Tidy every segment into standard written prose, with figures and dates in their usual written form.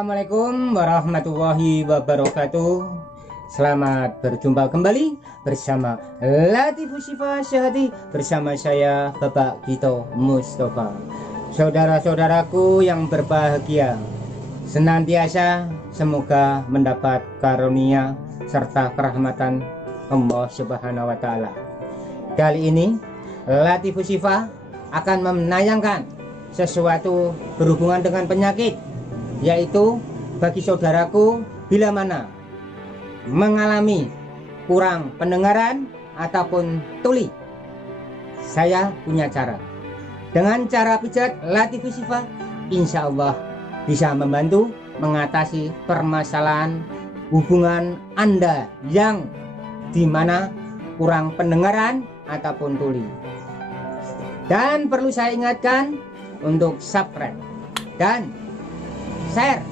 Assalamualaikum warahmatullahi wabarakatuh. Selamat berjumpa kembali bersama Latifus Syifa Syahati, bersama saya Bapak Dito Mustafa. Saudara-saudaraku yang berbahagia, senantiasa semoga mendapat karunia serta kerahmatan Allah Subhanahu wa Ta'ala. Kali ini Latifus Syifa akan menayangkan sesuatu berhubungan dengan penyakit, yaitu bagi saudaraku bila mana mengalami kurang pendengaran ataupun tuli, saya punya cara. Dengan cara pijat Latifus Syifa, insya Allah bisa membantu mengatasi permasalahan hubungan Anda yang dimana kurang pendengaran ataupun tuli. Dan perlu saya ingatkan untuk subscribe dan share,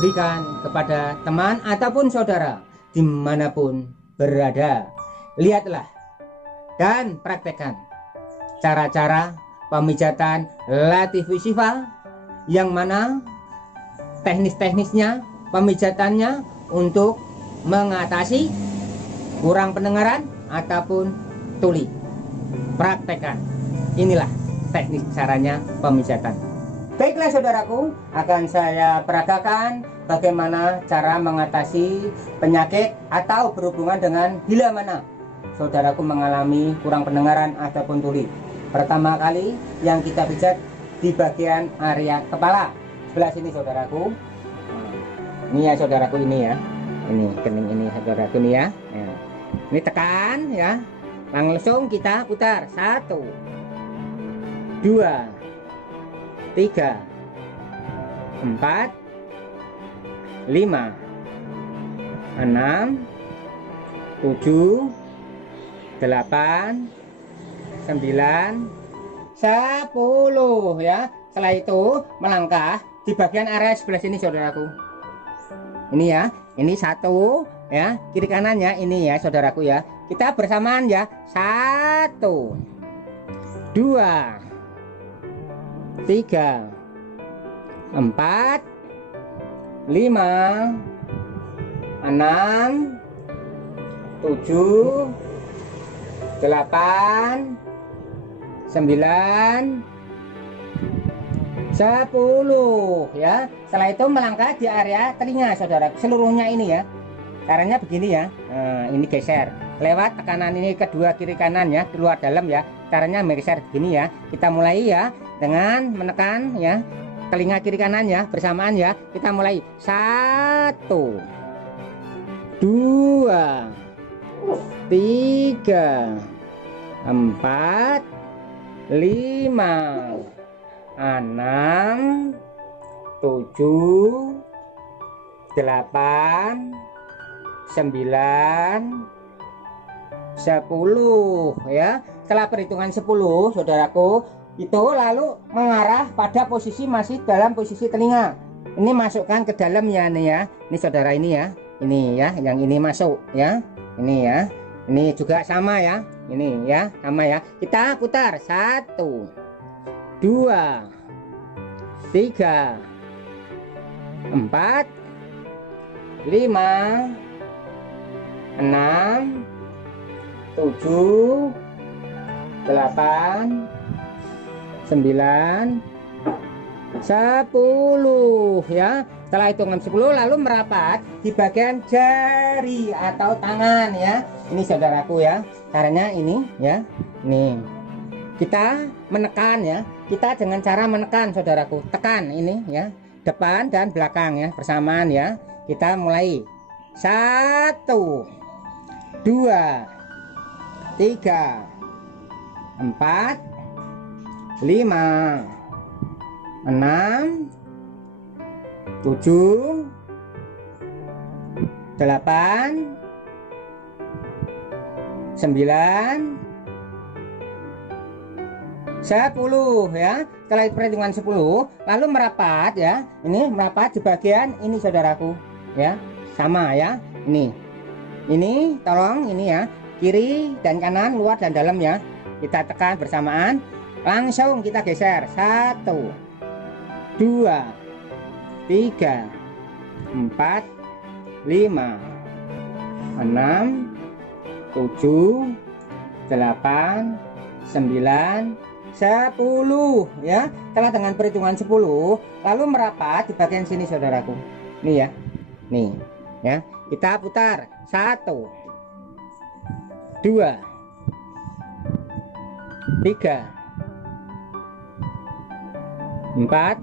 berikan kepada teman ataupun saudara dimanapun berada. Lihatlah dan praktekkan cara-cara pemijatan Latifus Syifa, yang mana teknis-teknisnya pemijatannya untuk mengatasi kurang pendengaran ataupun tuli. Praktekkan, inilah teknis caranya pemijatan. Baiklah saudaraku, akan saya peragakan bagaimana cara mengatasi penyakit atau berhubungan dengan bila mana saudaraku mengalami kurang pendengaran ataupun tuli. Pertama kali yang kita pijat di bagian area kepala, sebelah sini saudaraku. Ini ya saudaraku, ini ya, ini kening ini saudaraku, ini ya. Ini tekan ya, langsung kita putar 1, 2, 3, 4, 5, 6, 7, 8, 9, 10 ya. Setelah itu melangkah di bagian area sebelah sini saudaraku. Ini ya, ini 1 ya, kiri kanannya ini ya saudaraku ya. Kita bersamaan ya, 1, 2, 3, 4, 5, 6, 7, 8, 9, 10 ya. Setelah itu melangkah di area telinga saudara, seluruhnya ini ya. Caranya begini ya. Nah, ini geser lewat tekanan ini kedua kiri kanan ya, keluar dalam ya. Caranya menggeser begini ya. Kita mulai ya dengan menekan ya telinga kiri kanan ya, bersamaan ya. Kita mulai 1, 2, 3, 4, 5, 6, 7, 8, 9, 10 ya. Setelah perhitungan 10 saudaraku, itu lalu mengarah pada posisi masih dalam posisi telinga. Ini masukkan ke dalamnya nih ya. Ini saudara, ini ya. Ini ya, yang ini masuk ya. Ini ya. Ini juga sama ya. Ini ya, sama ya. Kita putar 1, 2, 3, 4, 5, 6, 7, 8, 9, 10 ya. Setelah hitungan 10 lalu merapat di bagian jari atau tangan ya. Ini saudaraku ya. Caranya ini ya. Nih. Kita menekan ya. Kita dengan cara menekan saudaraku. Tekan ini ya. Depan dan belakang ya, bersamaan ya. Kita mulai 1, 2, 3, 4, 5, 6, 7, 8, 9, 10 ya. Setelah perhitungan 10 lalu merapat ya. Ini merapat di bagian ini saudaraku ya. Sama ya. Ini tolong ini ya. Kiri dan kanan, luar dan dalam ya. Kita tekan bersamaan. Langsung kita geser 1, 2, 3, 4, 5, 6, 7, 8, 9, 10 ya. Setelah dengan perhitungan 10 lalu merapat di bagian sini saudaraku. Nih ya. Nih ya. Kita putar 1, 2, 3, 4,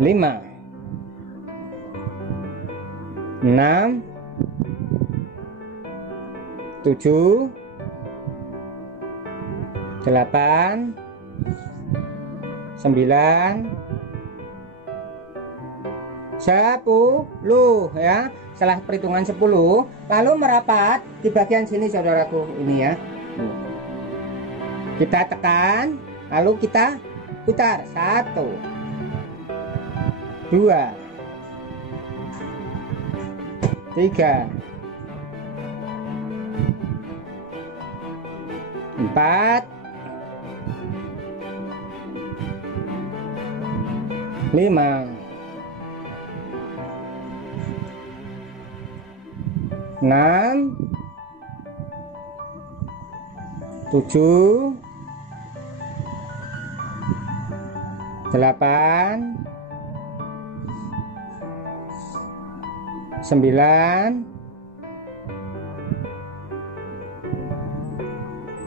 5, 6, 7, 8, 9, 10 ya. Setelah perhitungan 10 lalu merapat di bagian sini saudaraku. Ini ya. Kita tekan lalu kita putar 1, 2, 3, 4, 5, 6, 7, 8, 9,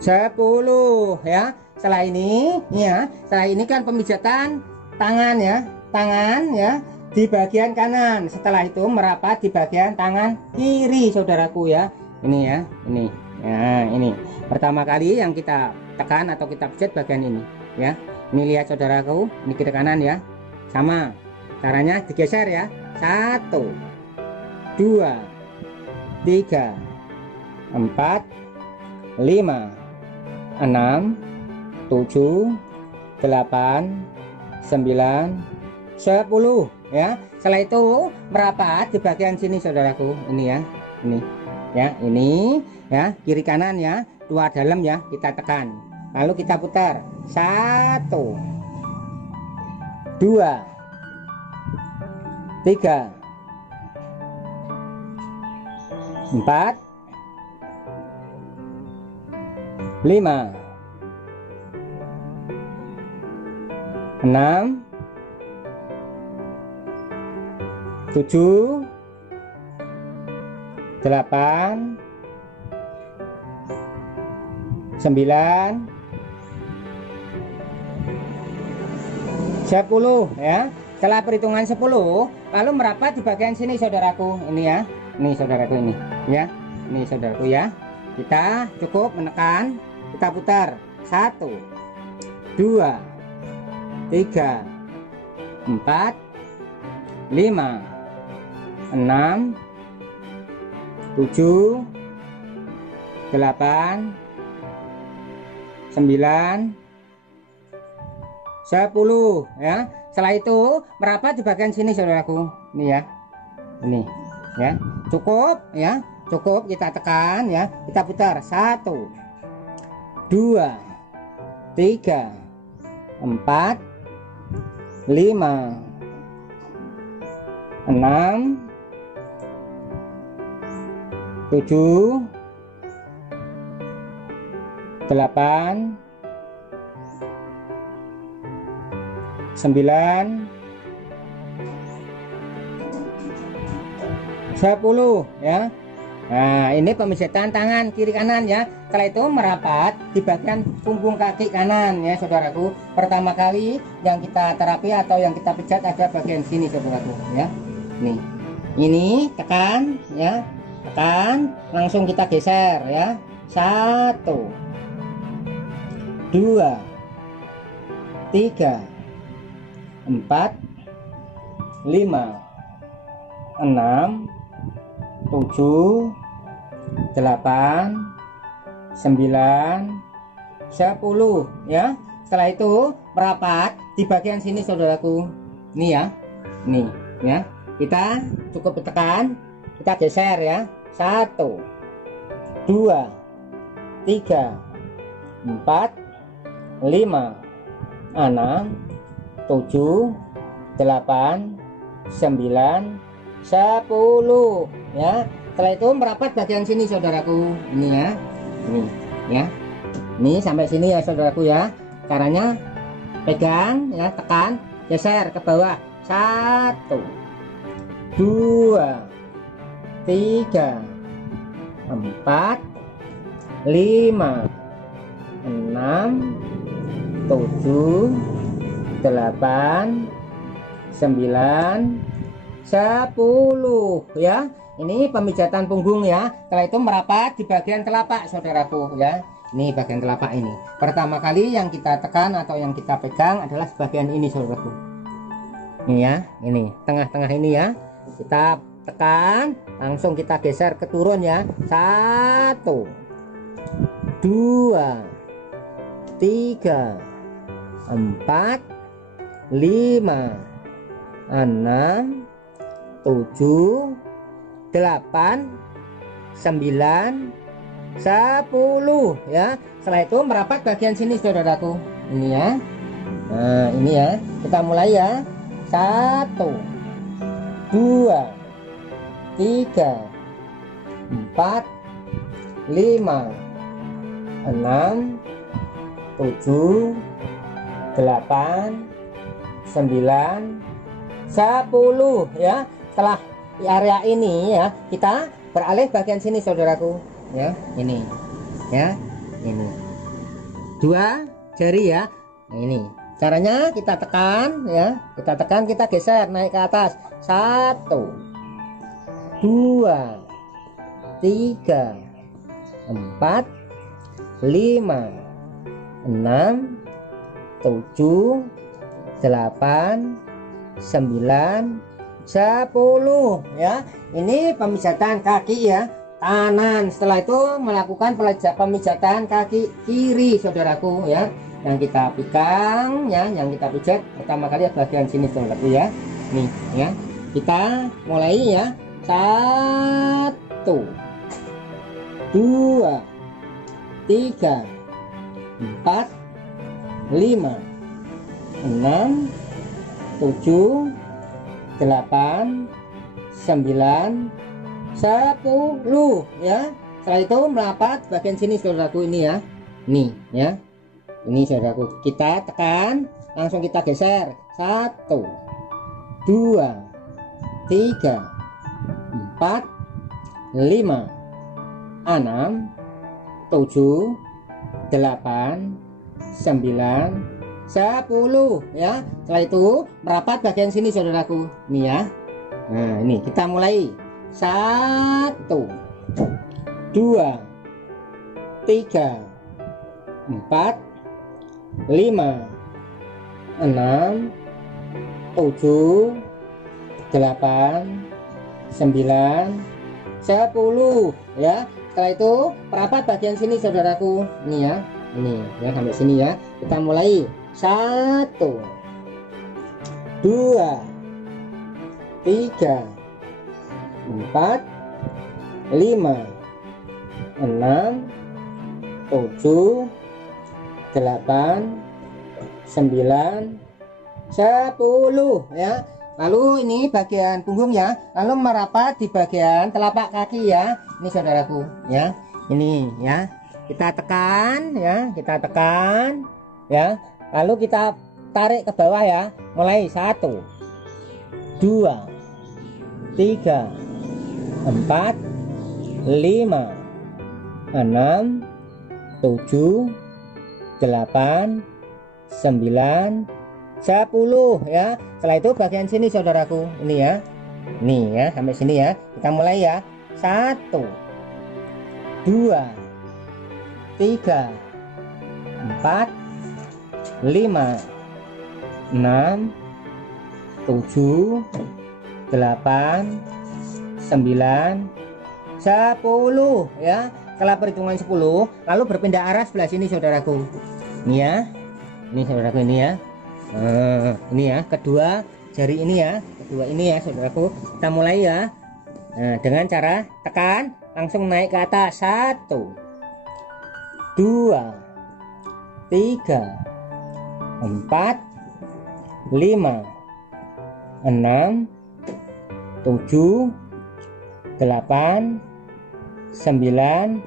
10 ya. Setelah ini ya, setelah ini kan pemijatan tangan ya, tangan ya di bagian kanan. Setelah itu merapat di bagian tangan kiri saudaraku ya. Ini ya, ini ya, ini pertama kali yang kita tekan atau kita pijat bagian ini ya. Ini lihat saudaraku, ini kiri kanan ya, sama caranya digeser ya. 1, 2, 3, 4, 5, 6, 7, 8, 9, 10 ya. Setelah itu merapat di bagian sini saudaraku. Ini ya, ini ya, ini ya, kiri kanan ya, dua dalam ya, kita tekan lalu kita putar 1, 2, 3, 4, 5, 6, 7, 8, 9, 10 ya. Setelah perhitungan 10 lalu merapat di bagian sini saudaraku. Ini ya, ini saudaraku, ini ya, ini saudaraku ya. Kita cukup menekan, kita putar 1, 2, 3, 4, 5, 6, 7, 8, 9, 10 ya. Setelah itu merapat di bagian sini saudaraku. Ini ya, ini ya, cukup ya, cukup kita tekan ya, kita putar 1, 2, 3, 4, 5, 6, 7, 8, 9, 10 ya. Nah, ini pemijatan tangan kiri kanan ya. Setelah itu merapat di bagian punggung kaki kanan ya saudaraku. Pertama kali yang kita terapi atau yang kita pijat ada bagian sini saudaraku ya. Nih, ini tekan ya, tekan langsung kita geser ya. 1, 2, 3, 4, 5, 6, 7, 8, 9, 10 ya. Setelah itu merapat di bagian sini saudaraku. Ini ya, nih ya, kita cukup tekan, kita geser ya. 1, 2, 3, 4, 5, 6, 7, 8, 9, 10 ya. Setelah itu merapat bagian sini saudaraku. Ini ya. Ini ya. Ini sampai sini ya saudaraku ya. Caranya pegang ya, tekan, geser ke bawah. 1, 2, 3, 4, 5, 6, 7, 8, 9, 10 ya. Ini pemijatan punggung ya. Setelah itu merapat di bagian telapak saudaraku ya. Ini bagian telapak ini. Pertama kali yang kita tekan atau yang kita pegang adalah sebagian ini saudaraku. Ini ya, ini tengah-tengah ini ya. Kita tekan, langsung kita geser ke turun ya. 1, 2, 3, 4, 5, 6, 7, 8, 9, 10 ya. Setelah itu merapat bagian sini saudaraku. Ini ya. Nah, ini ya. Kita mulai ya. 1, 2, 3, 4, 5, 6, 7, 8, 9, 10 ya. Setelah di area ini ya, kita beralih bagian sini saudaraku ya. Ini ya, ini 2 jari ya. Nah, ini caranya kita tekan ya, kita tekan, kita geser naik ke atas. 1, 2, 3, 4, 5, 6, 7, 8, 9, 10 ya. Ini pemijatan kaki ya, kanan. Setelah itu melakukan pemijatan kaki kiri saudaraku ya. Yang kita pegang ya, yang kita pijat pertama kali bagian sini saudaraku ya. Nih ya, kita mulai ya. 1, 2, 3, 4, 5, 6, 7, 8, 9, 10 ya. Setelah itu merapat bagian sini saudaraku ini ya. Nih ya. Ini saudaraku, kita tekan, langsung kita geser. 1, 2, 3, 4, 5, 6, 7, 8, 9, 10 ya. Setelah itu merapat bagian sini saudaraku. Ini ya. Nah, ini kita mulai. 1, 2, 3, 4, 5, 6, 7, 8, 9, 10 ya. Setelah itu merapat bagian sini saudaraku. Ini ya. Ini ya, sampai sini ya. Kita mulai. 1, 2, 3, 4, 5, 6, 7, 8, 9, 10 ya. Lalu ini bagian punggung ya. Lalu merapat di bagian telapak kaki ya. Ini saudaraku ya. Ini ya. Kita tekan ya, kita tekan ya. Lalu kita tarik ke bawah ya. Mulai 1, 2, 3, 4, 5, 6, 7, 8, 9, 10 ya. Setelah itu bagian sini saudaraku. Ini ya. Nih ya, sampai sini ya. Kita mulai ya. 1, 2, 3, 4, 5, 6, 7, 8, 9, 10 ya. Setelah perhitungan 10 lalu berpindah arah sebelah sini saudaraku. Ini ya. Ini saudaraku ini ya. Ini ya, kedua jari ini ya, kedua ini ya saudaraku. Kita mulai ya. Nah, dengan cara tekan langsung naik ke atas. 1, 2, 3, 4, 5, 6, 7, 8, 9,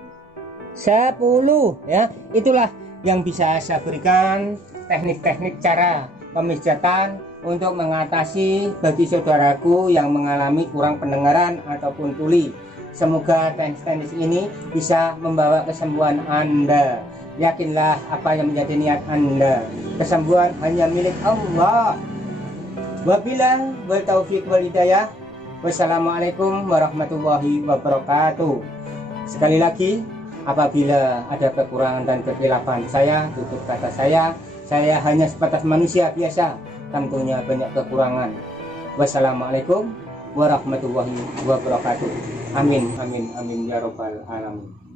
10 ya. Itulah yang bisa saya berikan teknik-teknik cara pemijatan untuk mengatasi bagi saudaraku yang mengalami kurang pendengaran ataupun tuli. Semoga teknik-teknik ini bisa membawa kesembuhan Anda. Yakinlah apa yang menjadi niat Anda. Kesembuhan hanya milik Allah. Wabillahi wal taufiq wal hidayah. Wassalamualaikum warahmatullahi wabarakatuh. Sekali lagi, apabila ada kekurangan dan kekhilafan saya, tutup kata saya hanya sebatas manusia biasa, tentunya banyak kekurangan. Wassalamualaikum warahmatullahi wabarakatuh. Amin, amin, amin ya robbal alamin.